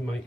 can make.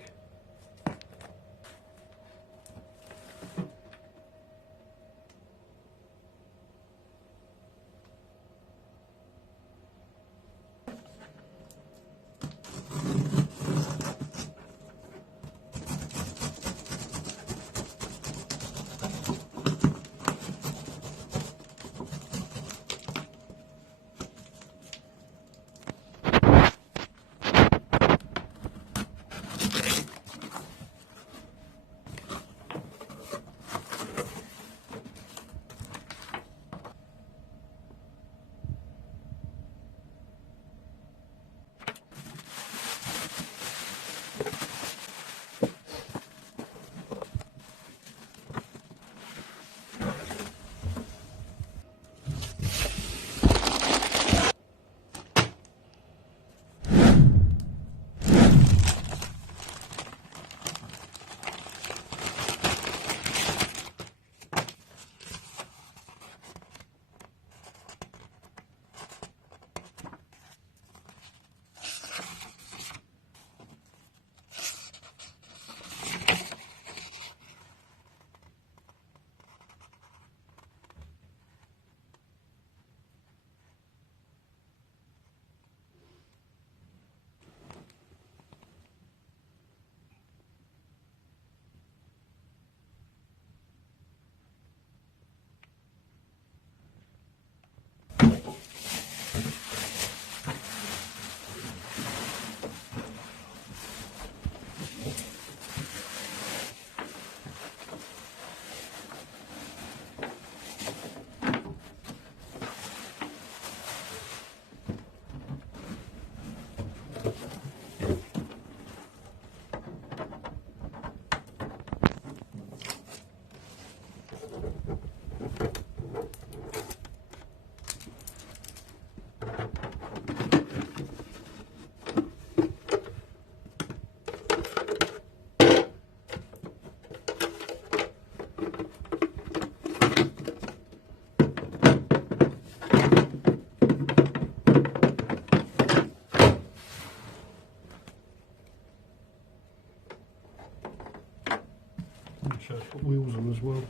So it's got wheels on as well.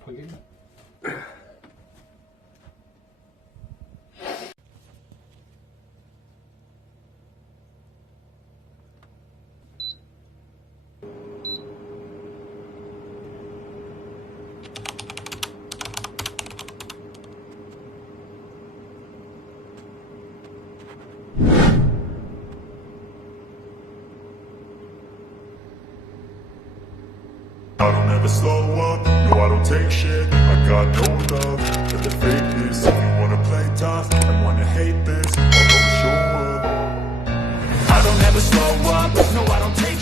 Plug in. I don't ever slow up, no I don't take shit. I got no love for the fakeness. If you wanna play tough and wanna hate this, I'll go show up. I don't ever slow up, no I don't take